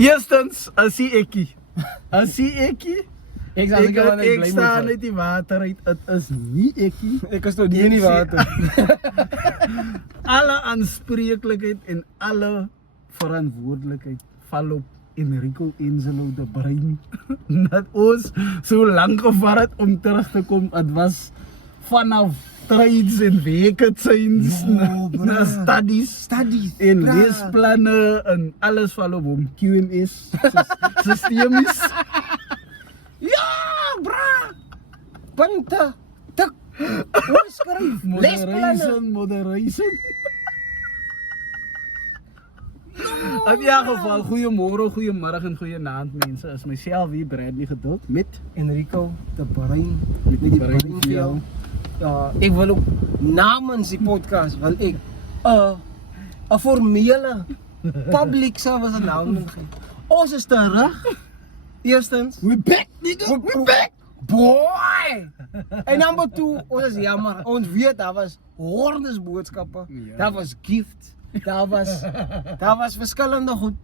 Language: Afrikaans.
Eerstens, as ekkie. Ek Ek staan uit die water uit, het is nie ekkie. Ek is tot hier in die water. Alle aanspreeklikheid en alle verantwoordelikheid val op Enrico Angelo de Bruin. Dat ons so lang gevaar het om terug te kom. Het was vanaf trades en weekends na studies en leesplanne en alles val op hom. QMS systemies. Ja, bra! Punte! Tik! Oorskryf! Lesplanne! Moderation. In elk geval, goeiemôre, goeiemiddag en goeienaand mense. Is myself hier Bradley Geduld met Enrico de Bruin met die Bruin Bruin vir jou. Ja, ek wil ook namens die podcast wil ek 'n formele public service announcement gee. Ons is terug. Eerstens, We back, nigga. we back. Boy! En number 2, ons is jammer. Ons weet daar was hordes boodskappe. Ja. Daar was gift. Daar was verskillende goed.